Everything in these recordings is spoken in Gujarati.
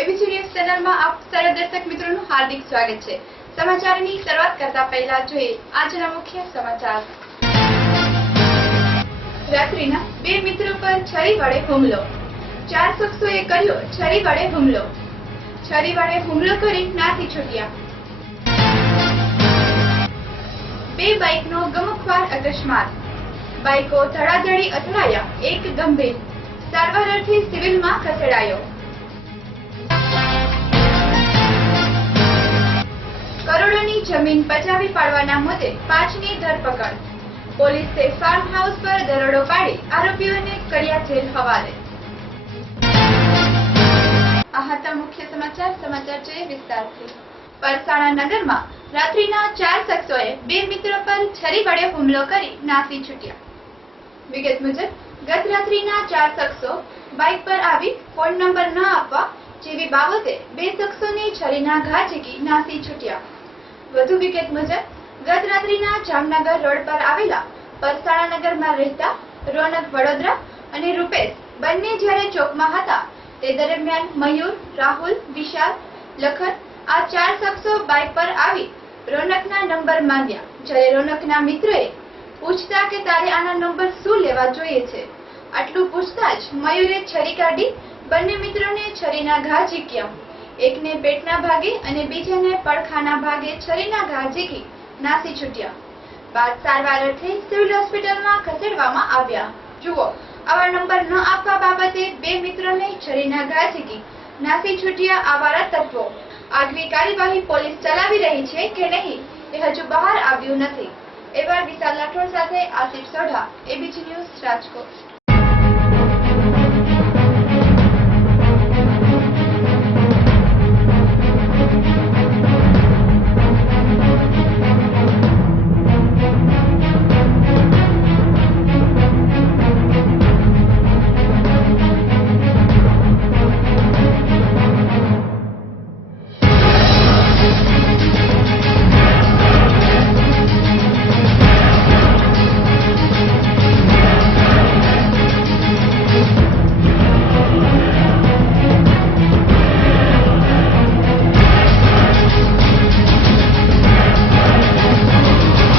એબીસી ન્યૂઝ ચેનલમાં આપ સર્વ દર્શક મિત્રોનું હાર્દિક સ્વાગત છે। સમાચારની શરૂઆત કરતા પહેલા જોઈએ આજના મુખ્ય સમાચાર। રાત્રિના બે મિત્રો પર છરી વડે હુમલો, 4 શખ્સોએ કર્યો છરી વડે હુમલો। છરી વડે હુમલો કરી નાસી છૂટ્યા। બે બાઇકનો ગમખ્વાર અકસ્માત, બાઇકો ધડાધડી અથડાયા, એક ગંભીર, સારવાર અર્થે સિવિલમાં ખસેડાયો। કરોડોની જમીન પચાવી પાડવાના મુદ્દે 5ની ધરપકડ, પોલીસે ફાર્મ હાઉસ પર દરોડો પાડી આરોપીઓને કર્યા જેલ હવાલે। આ હતા મુખ્ય સમાચાર। સમાચાર જોઈએ વિસ્તારથી। પરસાણા નગરમાં રાત્રિના 4 શખ્સોએ બે મિત્રો પર છરી વડે હુમલો કરી નાસી છૂટ્યા। વિગત મુજબ ગત રાત્રિના 4 શખ્સો બાઇક પર આવી ફોન નંબર ન આપવા જેવી બાબતે બે શખ્સોને છરીના ઘા ઝીકી નાસી છૂટ્યા। વધુ વિગત મુજબ ગત રાત્રિના જામનગર રોડ પર આવેલા પરસાણા નગરમાં રહેતા રોનક વડોદરા અને રૂપેશ બંને જ્યારે ચોકમાં હતા તે દરમિયાન મયુર, રાહુલ, વિશાલ, લખન આ 4 શખ્સો બાઇક પર આવી રોનકના નંબર માંગ્યા। જ્યારે રોનકના મિત્રએ પૂછતા કે તારે આના નંબર શું લેવા જોઈએ છે, આટલું પૂછતા જ મયુરે છરી કાઢી બંને મિત્રોને છરીના ઘા ઝીક્યા। એકને પેટના ભાગે અને બીજાને પડખાના ભાગે છરીના ઘા ઝીકી નાસી છૂટ્યા। બાદ સારવાર અર્થે સિવિલ હોસ્પિટલમાં ખસેડવામાં આવ્યા। જુઓ, આવા નંબર ન આપવા બાબતે બે મિત્રોને છરીના ઘા ઝીકી નાસી છૂટ્યા આવારા તત્વો। આગવી કાર્યવાહી પોલીસ ચલાવી રહી છે કે નહીં તે હજુ બહાર આવ્યું નથી। એવા વિશાલ રાઠોડ સાથે આસિફ સોઢા, એબીસી ન્યૂઝ, રાજકોટ।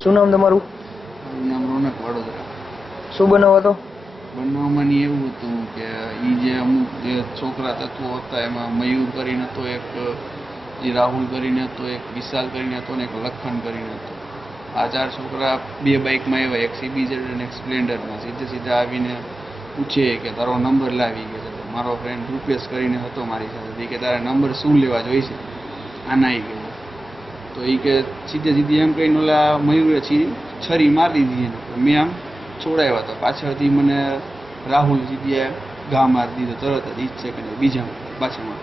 શું નામ તમારું? નામ રોનક વડોદરા। શું બનાવ હતો? બનાવમાં એવું હતું કે જે અમુક જે છોકરા તત્વો હતા એમાં મયુર કરીને હતો, એક જે રાહુલ કરીને હતો, એક વિશાલ કરીને હતો અને એક લખન કરીને હતો। આ 4 છોકરા બે બાઇકમાં આવ્યા, એક CBZ અને એક સ્પ્લેન્ડરમાં। સીધા આવીને પૂછે કે તારો નંબર લાવી ગયો છે। મારો ફ્રેન્ડ રૂપેશ કરીને હતો મારી સાથે, કે તારા નંબર શું લેવા જોઈશે, આના આવી ગયો। તો એ કે સીધી એમ કહીને ઓલા મયુરે છરી મારી દીધી એને। મેં આમ છોડાવ્યા હતા, પાછળથી મને રાહુલ સીધી ઘા મારી દીધો તરત જ, 1 સેકન્ડ બીજા પાછળમાં।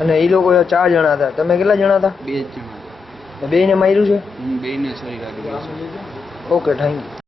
અને એ લોકો 4 જણા હતા, તમે કેટલા જણા હતા? 2 જ જણા હતા। બેયને માર્યું છે? હું બેયને છરી કાઢી છે। Okay, thank you.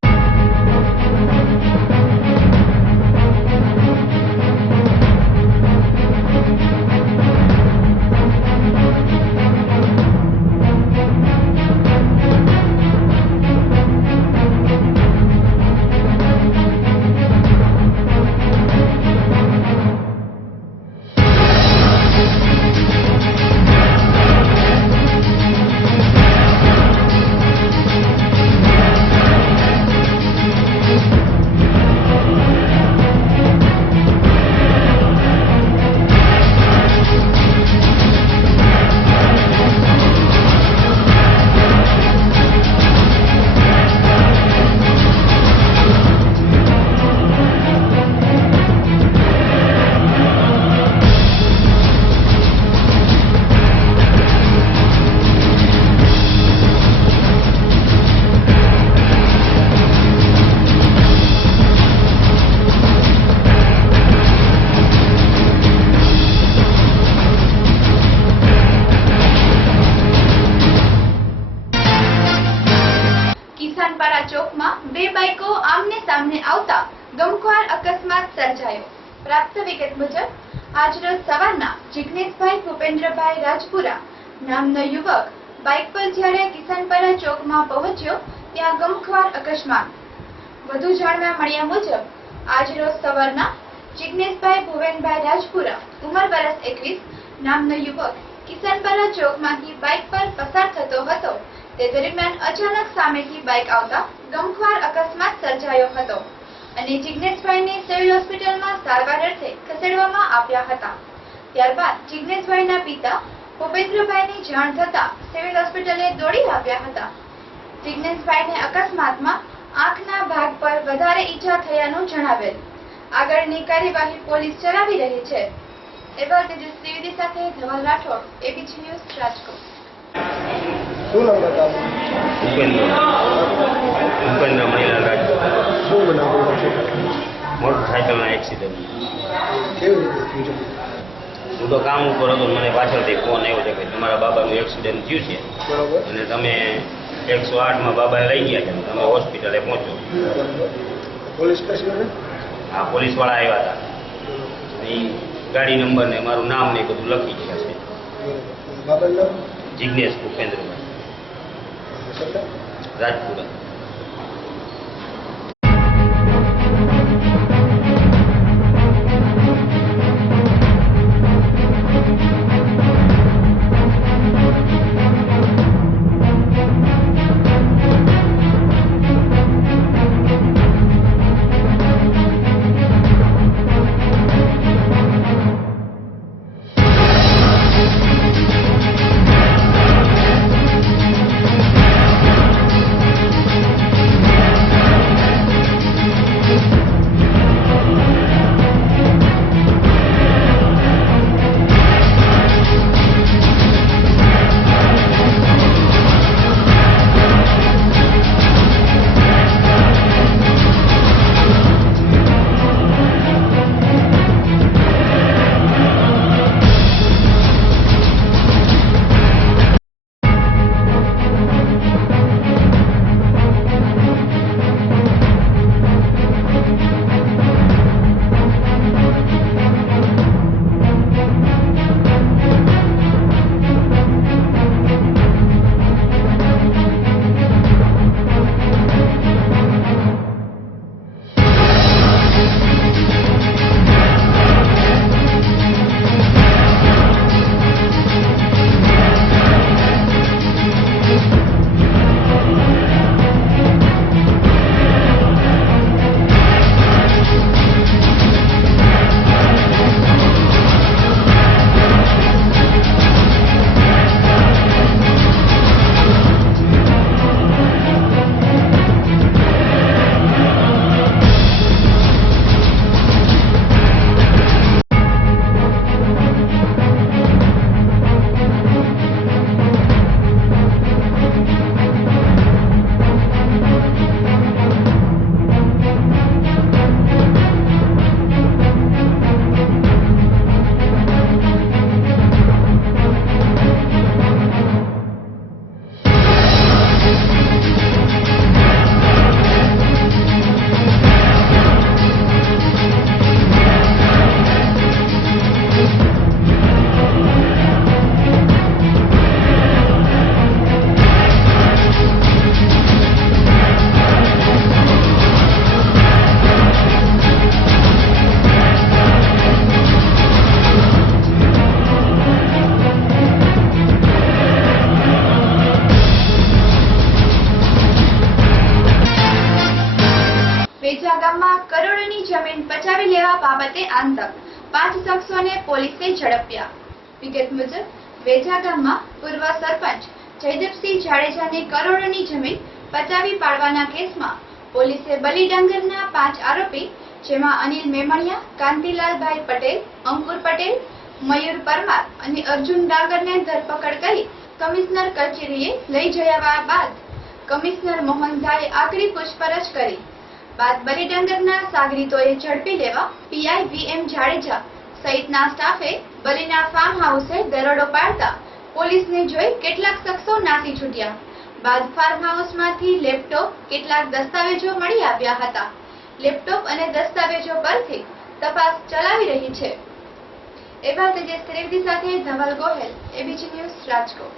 ચોકમાં બે બાઇકો આમને સામને આવતા ગમખ્વાર અકસ્માત સર્જાયો। પ્રાપ્ત વિગત મુજબ આજરોજ સવારના જિગ્નેશભાઈ ભૂપેન્દ્રભાઈ રાજપુરા નામનો યુવક બાઇક પર જ્યારે કિસાનપરા ચોકમાં પહોંચ્યો ત્યાં ગમખ્વાર અકસ્માત। વધુ જાણવા મળ્યા મુજબ આજરોજ સવારના જિગ્નેશભાઈ ભુવનભાઈ રાજપુરા ઉંમર વર્ષ 21 નામનો યુવક કિશનપરા ચોકમાંથી બાઇક પર પસાર થતો હતો તે દરમિયાન અચાનક સામેથી બાઇક આવતા ગમખ્વાર અકસ્માત સર્જાયો હતો અને જિગ્નેશભાઈને સિવિલ હોસ્પિટલમાં સારવાર અર્થે ખસેડવામાં આવ્યા હતા. ત્યારબાદ જિગ્નેશભાઈના પિતા ભૂપેન્દ્રભાઈની જાણ થતા સિવિલ હોસ્પિટલે દોડી આવ્યા હતા. જિગ્નેશભાઈને અકસ્માતમાં આંખના ભાગ પર વધારે ઈજા થયાનું જણાવેલ. આગળની કાર્યવાહી પોલીસ ચલાવી રહી છે. એવા તેજસ્વી વિધિ સાથે ધવલ રાઠોડ, એબીપી ન્યૂઝ, રાજકોટ. શું નામ બતાવો? ભૂપેન્દ્ર મણિલાલ રાજપૂત. શું બનાવ્યું છે? મોટરસાઇકલના એક્સિડન્ટ. કેવી રીતે થયું છે? હું તો કામ ઉપર હતો, મને પાછળથી ફોન આવ્યો છે કે તમારા બાબાનું એક્સિડન્ટ થયું છે બરાબર. અને તમે 108માં બાબાને લઈ ગયા છે, તમે હોસ્પિટલે પહોંચો. Police station? આ પોલીસવાળા આવ્યા હતા. એ ગાડી નંબર ને મારું નામ ને એ બધું લખી ગયા છે. બાબાનું નામ? જિગ્નેશ ભૂપેન્દ્રભાઈ રાજપુરા. વેજા ગામમાં કરોડોની જમીન પચાવી લેવા બાબતે આંતક 5 શખ્સોને પોલીસે ઝડપ્યા. વિગત મુજબ વેજા ગામમાં પૂર્વ સરપંચ જયદેવસિંહ જાડેજાની કરોડોની જમીન પચાવી પાડવાના કેસમાં પોલીસે બલીડાંગરના 5 આરોપી જેમાં અનિલ મેમણિયા, કાંતિલાલભાઈ પટેલ, અંકુર પટેલ, મયુર પરમાર અને અર્જુન ડાંગરને ધરપકડ કરી કમિશનર કચેરીએ લઈ જવા બાદ કમિશનર મોહનભાઈ આકરી પૂછપરછ કરી બાદ બલીડાંગરના સાગરીતોએ ઝડપી લેવા પીઆઈ વીએમ જાડેજા સહિતના સ્ટાફે બલીના ફાર્મ હાઉસે દરોડો પાડતા પોલીસને જોઈ કેટલાક શખ્સો નાસી છૂટ્યા. બાદ ફાર્મ હાઉસમાંથી લેપટોપ, કેટલાક દસ્તાવેજો મળી આવ્યા હતા. લેપટોપ અને દસ્તાવેજો પરથી તપાસ ચલાવી રહી છે. એવા તેજસ ત્રિવેદી સાથે Dhaval Gohel, ABP news, Rajkot.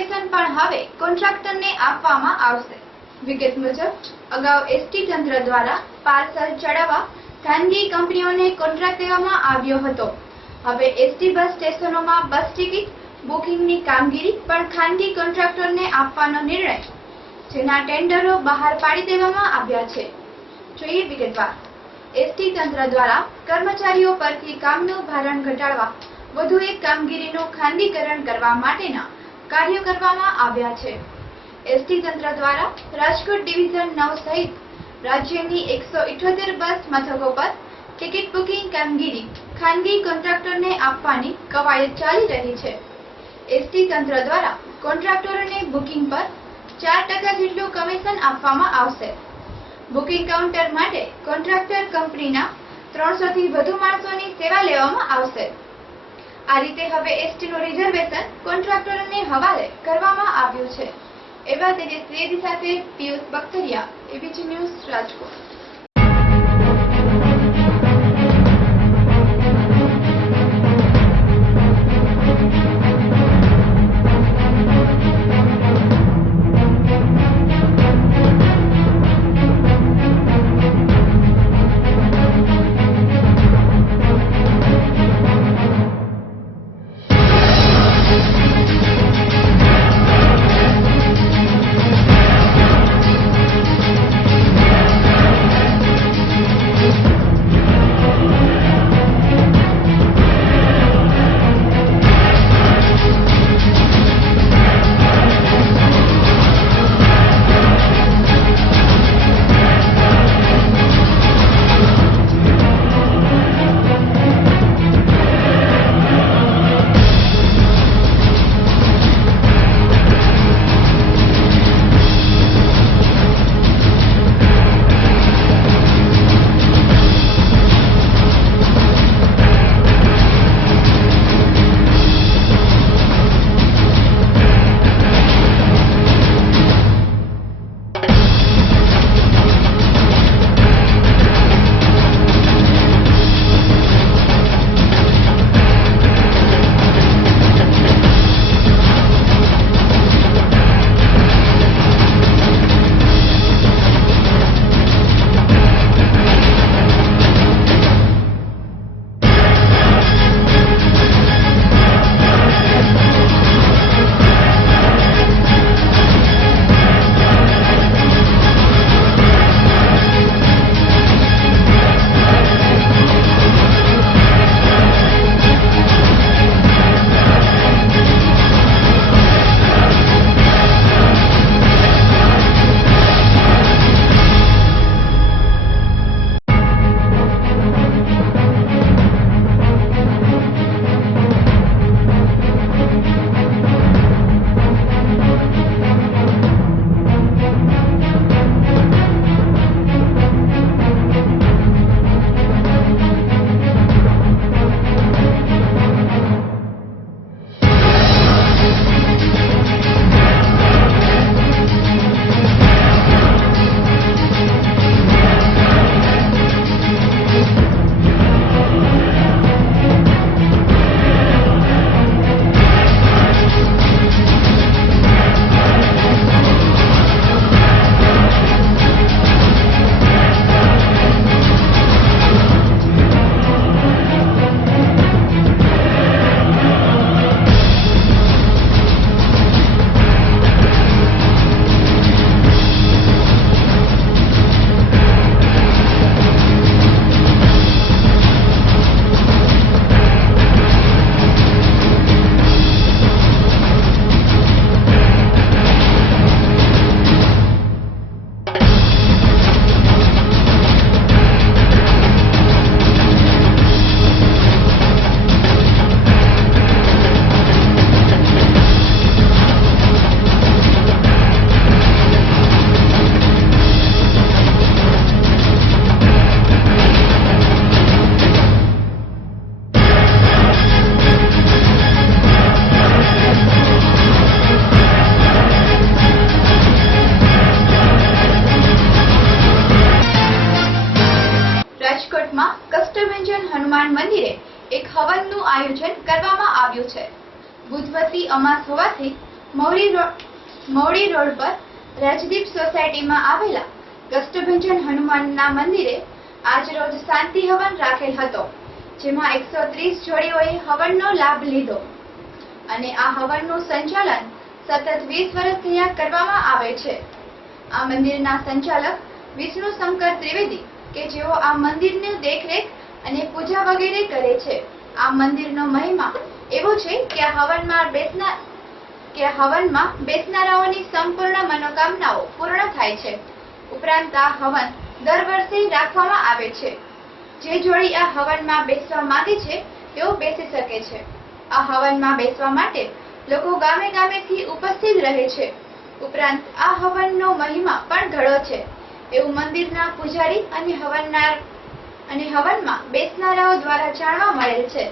Reservation પણ હવે કોન્ટ્રાક્ટરને આપવામાં આવશે. વિગત મુજબ અગાઉ એસટી તંત્ર દ્વારા પાર્સલ ચડાવવા ખાનગી કંપનીઓને કોન્ટ્રાક્ટ દેવામાં આવ્યો હતો. હવે એસટી બસ સ્ટેશનોમાં બસ ટિકિટ બુકિંગની કામગીરી પણ ખાનગી કોન્ટ્રાક્ટરને આપવાનો નિર્ણય, જેના ટેન્ડરો બહાર પાડી દેવામાં આવ્યા છે. જોઈએ વિગતવાર. એસટી તંત્ર દ્વારા કર્મચારીઓ પરથી કામનું ભારણ ઘટાડવા વધુ એક કામગીરીનું ખાનગીકરણ કરવા માટેના કાર્યો કરવામાં આવ્યા છે. એસટી તંત્ર દ્વારા રાજકોટ ડિવિઝન 9 સહિત રાજ્યની 178 બસ મથકો પર ટિકિટ બુકિંગ કામગીરી ખાનગી કોન્ટ્રાક્ટરને આપવાની કવાયત ચાલી રહી છે. એસટી તંત્ર દ્વારા કોન્ટ્રાક્ટરોને બુકિંગ પર 4% જેટલું કમિશન આપવામાં આવશે. બુકિંગ કાઉન્ટર માટે કોન્ટ્રાક્ટર કંપનીના 300 થી વધુ માણસોની સેવા લેવામાં આવશે. આ રીતે હવે એસટીનું રિઝર્વેશન કોન્ટ્રાક્ટરોને હવાલે કરવામાં આવ્યું છે. એવા તેજસ ત્રિવેદી સાથે પિયુષ બખતરિયા, એબીપી ન્યૂઝ, રાજકોટ. હનુમાન મંદિરે એક હવનનું આયોજન કરવામાં આવ્યું છે. બુધવતી અમાસ હોવાથી મવડી રોડ પર રાજદીપ સોસાયટીમાં આવેલા કષ્ટભંજન હનુમાનના મંદિરે આજરોજ શાંતિ હવન રાખેલ હતો, જેમાં 130 જોડીઓએ હવનનો લાભ લીધો અને આ હવનનું સંચાલન સતત 20 વર્ષથી કરવામાં આવે છે. આ મંદિરના સંચાલક વિષ્ણુ શંકર ત્રિવેદી કે જેઓ આ મંદિરની દેખરેખ અને પૂજા વગેરે કરે છે. આ મંદિરનો મહિમા એવો છે કે હવનમાં બેસનારાઓની સંપૂર્ણ મનોકામનાઓ પૂર્ણ થાય છે. ઉપરાંત આ હવન દર વર્ષે રાખવામાં આવે છે. જે જોડી આ હવનમાં બેસવા માંગે છે તેઓ બેસી શકે છે. આ હવનમાં બેસવા માટે લોકો ગામે ગામેથી ઉપસ્થિત રહે છે. ઉપરાંત આ હવનનો મહિમા પણ ઘણો છે એવું મંદિરના પૂજારી અને હવનમાં બેસનારાઓ દ્વારા જાણવા મળેલ છે.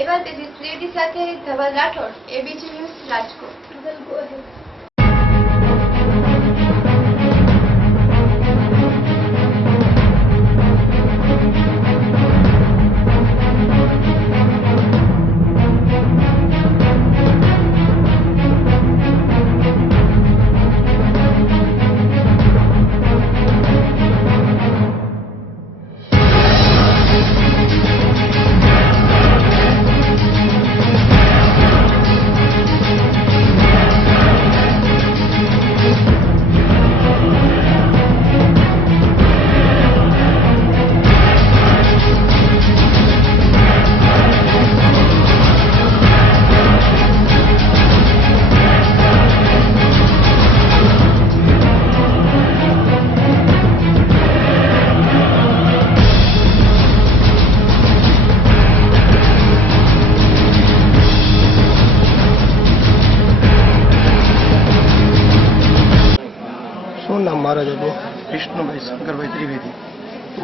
એવા તેજી ત્રિવેદી સાથે ધવલ રાઠોડ, એબીપી ન્યૂઝ, રાજકોટ. શું નામ મહારાજ હતું? વિષ્ણુભાઈ શંકરભાઈ ત્રિવેદી.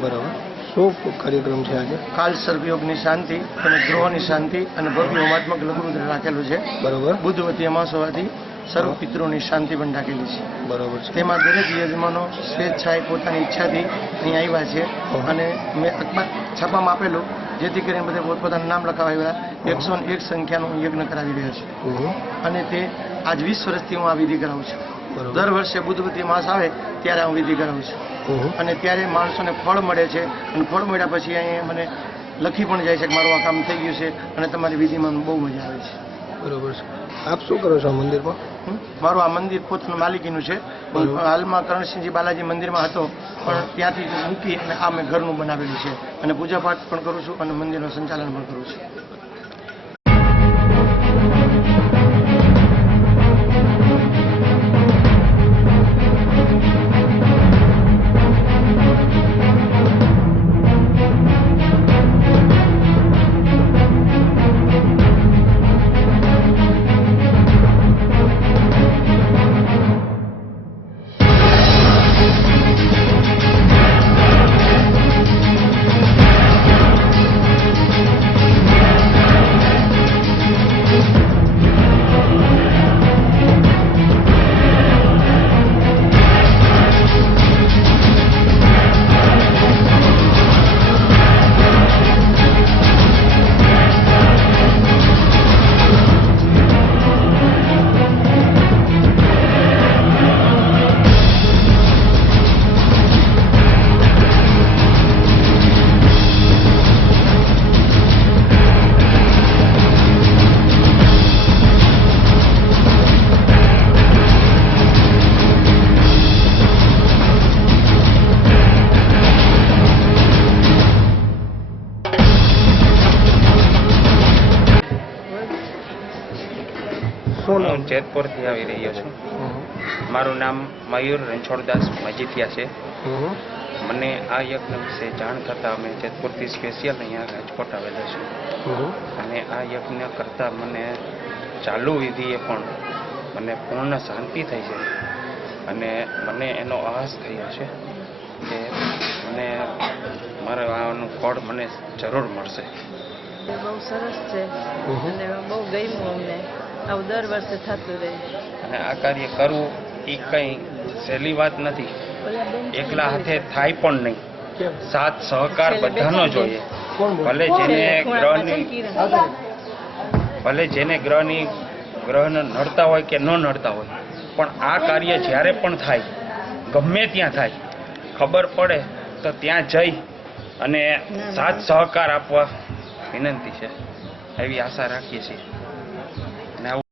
બરાબર. શું કાર્યક્રમ છે આજે? કાલ સર્પયોગની શાંતિ અને ગૃહોની શાંતિ અને ભવ્ય હોમાત્મક લઘુરુદ્ર રાખેલું છે. બરાબર. બુધવતી અમાસ હોવાથી સર્વ પિતૃઓની શાંતિ પણ રાખેલી છે. બરાબર છે. તેમાં દરેક યજમાનો સ્વેચ્છાએ પોતાની ઈચ્છાથી અહીં આવ્યા છે અને મેં અખબાર છાપામાં આપેલું જેથી કરીને બધે પોતપોતાનું નામ લખાવ્યા 101 સંખ્યાનું યજ્ઞ કરાવી રહ્યા છે. અને તે આજ 20 વર્ષથી હું આ વિધિ કરાવું છું. દર વર્ષે બુધવતી માસ આવે ત્યારે હું વિધિ કરાવું છું અને ત્યારે માણસોને ફળ મળે છે અને ફળ મળ્યા પછી અહીંયા મને લખી પણ જાય છે કે મારું આ કામ થઈ ગયું છે અને તમારી વિધિમાં બહુ મજા આવે છે. બરાબર છે. આપ શું કરો છો આ મંદિરમાં? મારું આ મંદિર પોતાનું માલિકીનું છે. હાલમાં કરણસિંહજી બાલાજી મંદિરમાં હતો પણ ત્યાંથી મૂકી અને આ મેં ઘરનું બનાવેલું છે અને પૂજાપાઠ પણ કરું છું અને મંદિરનું સંચાલન પણ કરું છું. હું જેતપુરથી આવી રહ્યો છું. મારું નામ મયુર રણછોડદાસ મજીઠિયા છે. મને આ યજ્ઞ વિશે જાણ થતાં અમે જેતપુરથી સ્પેશિયલ અહીંયા રાજકોટ આવેલા છું અને આ યજ્ઞ કરતાં મને ચાલુ વિધિએ પણ મને પૂર્ણ શાંતિ થઈ છે અને મને એનો આભાસ થયો છે કે મને મારા આનું ફળ મને જરૂર મળશે. બહુ સરસ છે અને બહુ ગમ્યું અમને. આવું દર વર્ષે થતું રહે અને આ કાર્ય કરવું એ કંઈ સહેલી વાત નથી. એકલા હાથે થાય પણ નહીં. સાથ સહકાર બધાનો જોઈએ. ભલે જેને ગ્રહની ગ્રહણ નડતા હોય કે ન નડતા હોય, પણ આ કાર્ય જ્યારે પણ થાય, ગમે ત્યાં થાય, ખબર પડે તો ત્યાં જઈ અને સાથ સહકાર આપવા વિનંતી છે, એવી આશા રાખીએ છીએ. અને આવું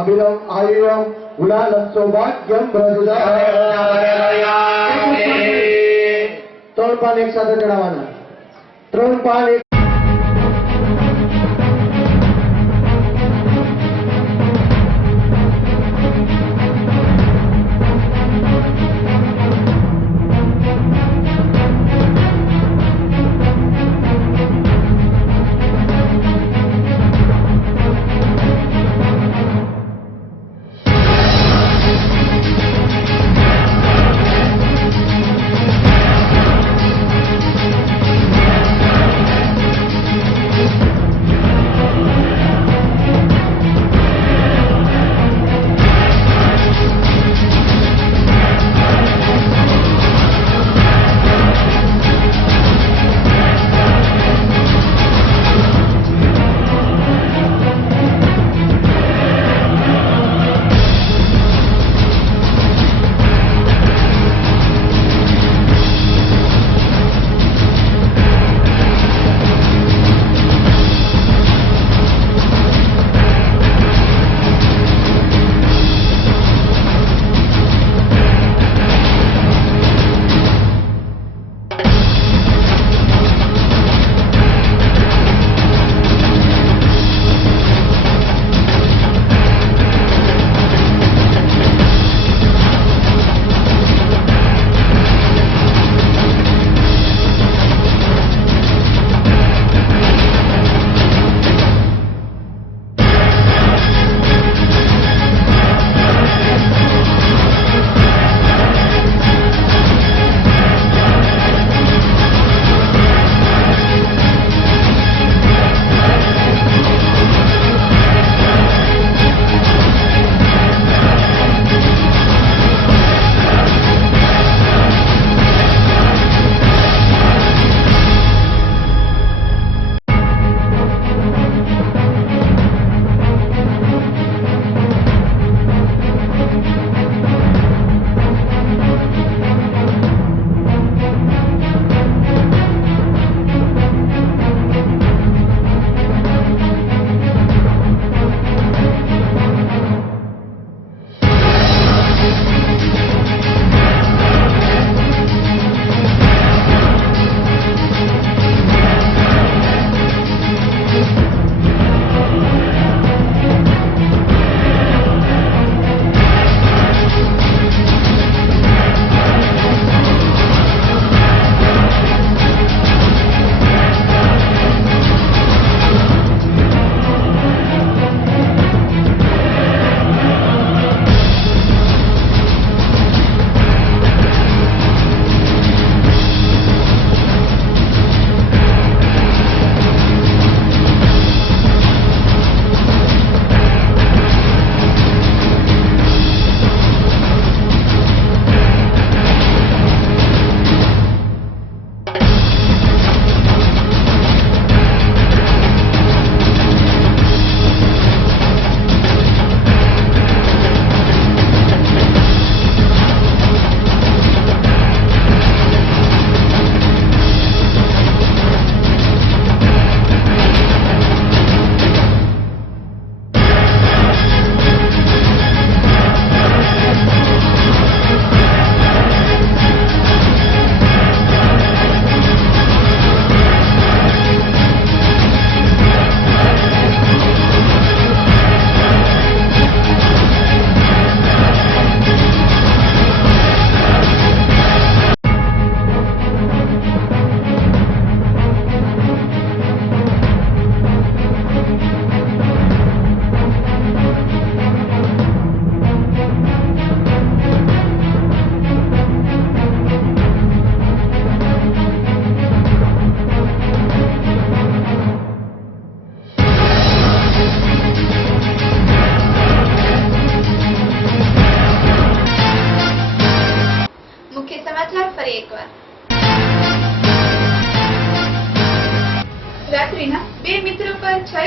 અભિરમ આયુરમ ગુલાલ સૌભાગ્યમ ત્રણ પાન એક સાથે ચડાવવાના. ત્રણ પાન એક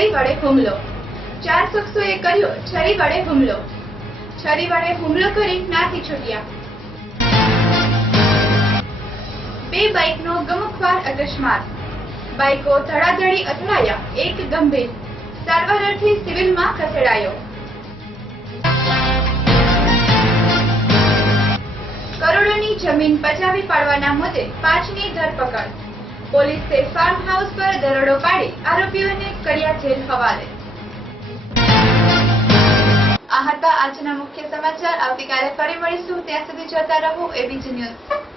છરી વડે હુમલો. 4 શખ્સોએ કર્યો છરી વડે હુમલો. છરી વડે હુમલો કરી નાસી છૂટ્યા. 2 બાઇકનો ગમખ્વાર અકસ્માત. બાઇકો ધડાધડી અથડાયા. 1 ગંભીર, સારવાર અર્થે સિવિલમાં ખસેડાયો. કરોડોની જમીન પચાવી પાડવાના મુદ્દે 5ની ધરપકડ. પોલીસે ફાર્મ હાઉસ પર દરોડો પાડી આરોપીઓને કર્યા જેલ હવાલે. આ હતા આજના મુખ્ય સમાચાર. આવતીકાલે ફરી મળીશું. ત્યાં સુધી જોતા રહો એબીજી ન્યૂઝ.